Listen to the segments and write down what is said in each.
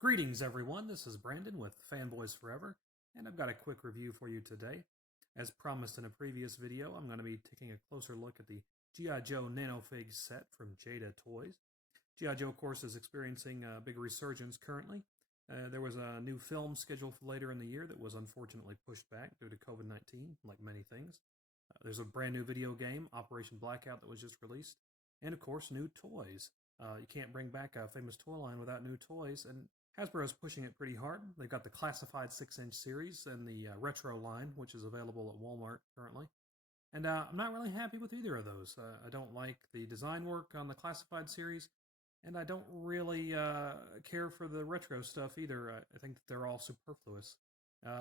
Greetings, everyone. This is Brandon with Fanboys Forever, and I've got a quick review for you today. As promised in a previous video, I'm going to be taking a closer look at the G.I. Joe Nanofigs set from Jada Toys. G.I. Joe, of course, is experiencing a big resurgence currently. There was a new film scheduled for later in the year that was unfortunately pushed back due to COVID-19, like many things. There's a brand new video game, Operation Blackout, that was just released. And, of course, new toys. You can't bring back a famous toy line without new toys, and Hasbro's pushing it pretty hard. They've got the classified 6-inch series and the retro line, which is available at Walmart currently. And I'm not really happy with either of those. I don't like the design work on the classified series, and I don't really care for the retro stuff either. I think that they're all superfluous.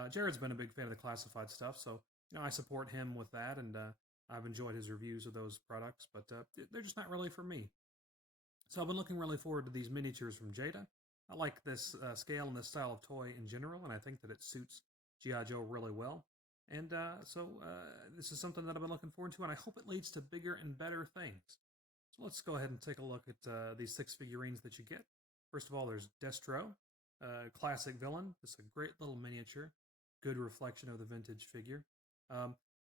Jared's been a big fan of the classified stuff, so I support him with that, and I've enjoyed his reviews of those products, but they're just not really for me. So I've been looking really forward to these miniatures from Jada. I like this scale and this style of toy in general, and I think that it suits G.I. Joe really well. And so this is something that I've been looking forward to, and I hope it leads to bigger and better things. So let's go ahead and take a look at these 6 figurines that you get. First of all, there's Destro, classic villain. It's a great little miniature, good reflection of the vintage figure.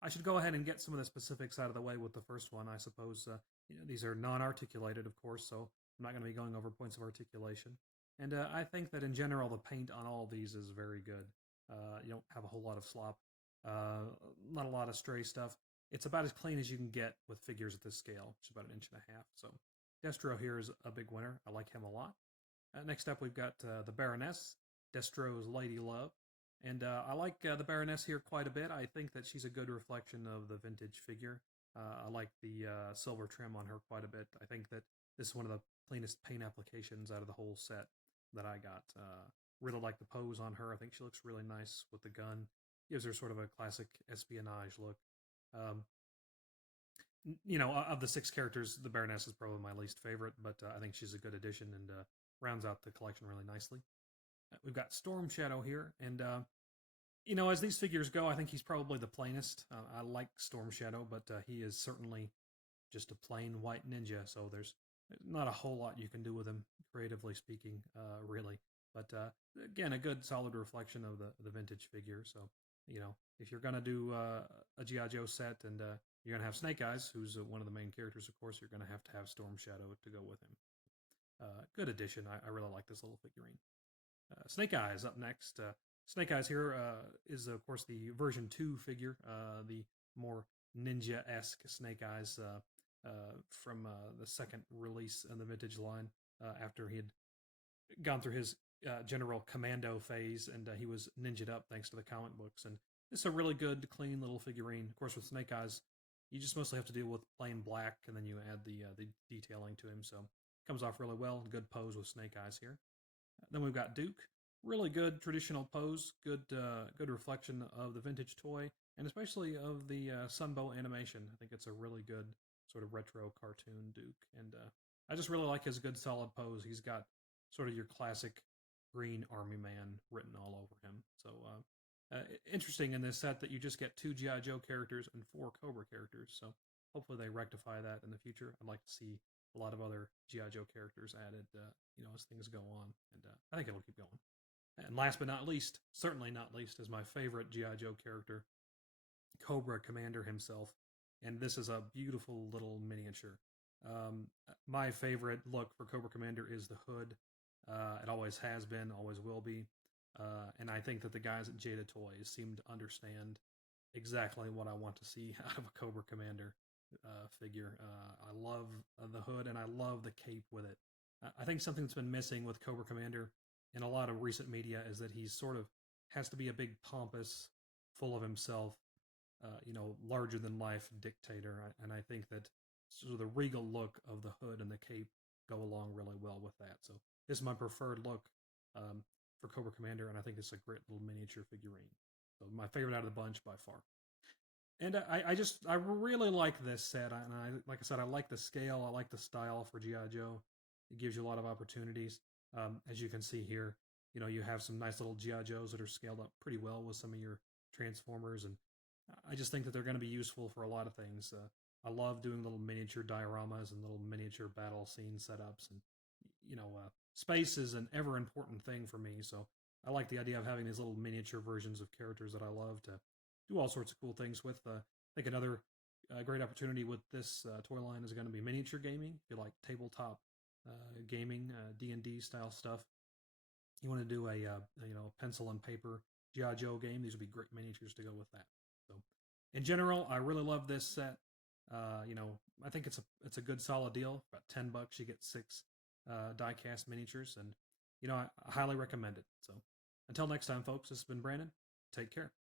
I should go ahead and get some of the specifics out of the way with the first one. I suppose these are non-articulated, of course, so I'm not going to be going over points of articulation. And I think that in general, the paint on all of these is very good. You don't have a whole lot of slop, not a lot of stray stuff. It's about as clean as you can get with figures at this scale, which is about 1.5 inches. So Destro here is a big winner. I like him a lot. Next up, we've got the Baroness, Destro's Lady Love. And I like the Baroness here quite a bit. I think that she's a good reflection of the vintage figure. I like the silver trim on her quite a bit. I think that this is one of the cleanest paint applications out of the whole set that I got. Really like the pose on her. I think she looks really nice with the gun. Gives her sort of a classic espionage look. Of the 6 characters, the Baroness is probably my least favorite, but I think she's a good addition and rounds out the collection really nicely. We've got Storm Shadow here, and as these figures go, I think he's probably the plainest. I like Storm Shadow, but he is certainly just a plain white ninja, so there's not a whole lot you can do with him, creatively speaking, really. But again, a good solid reflection of the vintage figure. So, if you're going to do a G.I. Joe set and you're going to have Snake Eyes, who's one of the main characters, of course, you're going to have Storm Shadow to go with him. Good addition. I really like this little figurine. Snake Eyes up next. Snake Eyes here is, of course, the version 2 figure, the more ninja-esque Snake Eyes from the second release in the vintage line after he had gone through his general commando phase, and he was ninja'd up thanks to the comic books. And it's a really good, clean little figurine. Of course, with Snake Eyes, you just mostly have to deal with plain black, and then you add the detailing to him. So it comes off really well. Good pose with Snake Eyes here. Then we've got Duke. Really good traditional pose, good reflection of the vintage toy, and especially of the Sunbow animation. I think it's a really good sort of retro cartoon Duke, and I just really like his good solid pose. He's got sort of your classic green army man written all over him. So interesting in this set that you just get 2 G.I. Joe characters and 4 Cobra characters. So hopefully they rectify that in the future. I'd like to see a lot of other G.I. Joe characters added, as things go on, and I think it'll keep going. And last but not least, certainly not least, is my favorite G.I. Joe character, Cobra Commander himself. And this is a beautiful little miniature. My favorite look for Cobra Commander is the hood. It always has been, always will be. And I think that the guys at Jada Toys seem to understand exactly what I want to see out of a Cobra Commander figure. I love the hood, and I love the cape with it. I think something that's been missing with Cobra Commander in a lot of recent media is that he's sort of has to be a big pompous, full of himself, larger than life dictator. And I think that sort of the regal look of the hood and the cape go along really well with that. So this is my preferred look for Cobra Commander, and I think it's a great little miniature figurine. So my favorite out of the bunch by far. And I really like this set, and like I said, I like the scale, I like the style for G.I. Joe. It gives you a lot of opportunities. As you can see here, you have some nice little G.I. Joes that are scaled up pretty well with some of your Transformers, and I just think that they're going to be useful for a lot of things. I love doing little miniature dioramas and little miniature battle scene setups, and space is an ever important thing for me. So I like the idea of having these little miniature versions of characters that I love to do all sorts of cool things with. I think another great opportunity with this toy line is going to be miniature gaming. If you like tabletop gaming, D&D style stuff, you want to do a pencil and paper GI Joe game, these would be great miniatures to go with that. So, in general, I really love this set. I think it's a good solid deal. About $10, you get 6 die-cast miniatures, and I highly recommend it. So, until next time, folks, this has been Brandon. Take care.